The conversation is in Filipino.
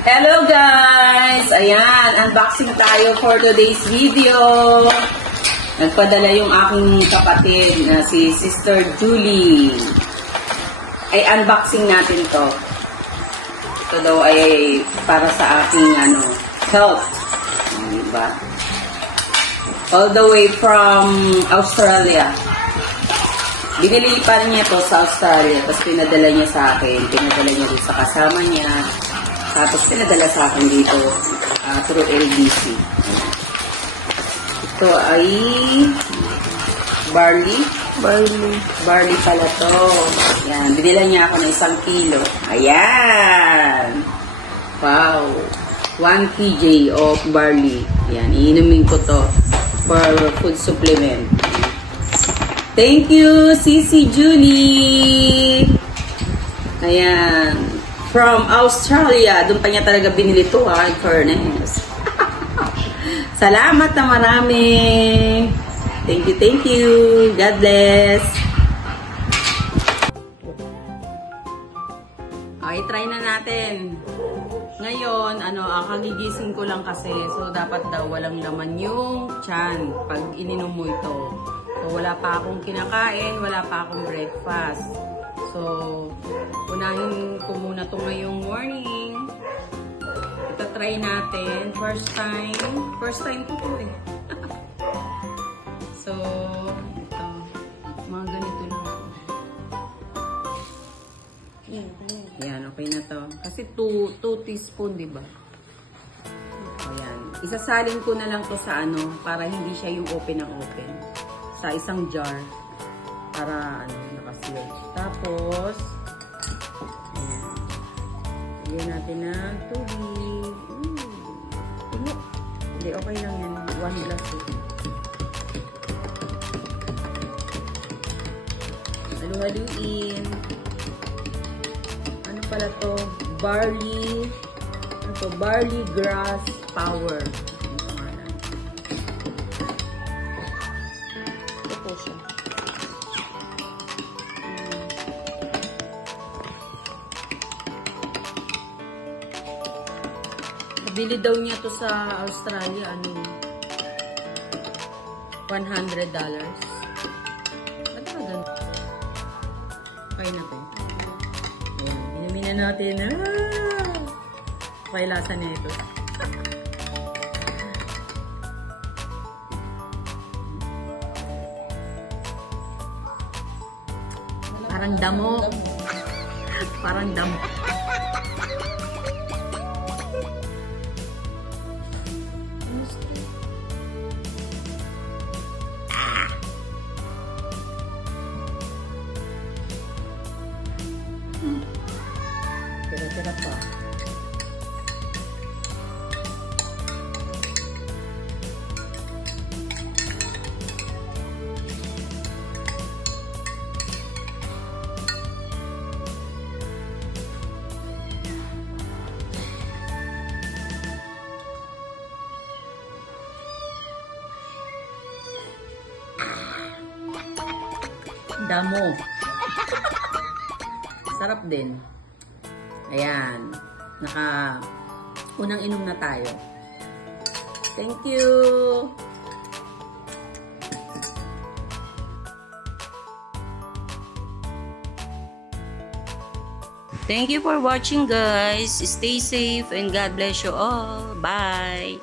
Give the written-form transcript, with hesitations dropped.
Hello guys! Ayan, unboxing tayo for today's video. Nagpadala yung aking kapatid na si Sister Julie. Ay, unboxing natin to. Ito daw ay para sa aking health. Diba? All the way from Australia. Binili pa niya to sa Australia, tapos pinadala niya sa akin. Pinadala niya dito sa kasama niya. Tapos pinadala sa akin dito through LBC. Ito ay barley. Barley pala to. Yan. Binila niya ako ng 1 kilo. Ayan. Wow. 1 kg of barley. Yan. Iinumin ko to for food supplement. Thank you, Sisi Julie. Ayan. From Australia. Doon pa niya talaga binili to, in fairness. Salamat na marami. Thank you, thank you. God bless. Okay, try na natin. Ngayon, kagigising ko lang kasi. So, dapat daw walang laman yung tiyan pag ininom mo ito. So, wala pa akong kinakain, wala pa akong breakfast. So, unahin ko muna ito ngayong morning. Ito try natin. First time ko to eh. So, ito. Mga ganito lang. Yan, okay na to. Kasi 2 teaspoon, diba? Ayan. Isasalin ko na lang to sa para hindi siya yung open ng open. Sa isang jar. Para, nakaseal. Tapos, ayan. Lagyan natin ng tubig. Puno. Hindi, okay lang yan. 1 glass. Halu-haluin. Ano pala to? Barley. Ano to? Barley grass power. Ito po siya. Bili daw niya to sa Australia, $100. Ano ba ganun? Okay na to. Ayan, inumin na natin. Okay, lasa na ito. Parang damo. Parang damo. Tira-tira pa. Damo. Sarap din. Ayan. Unang inom na tayo. Thank you! Thank you for watching, guys. Stay safe and God bless you all. Bye!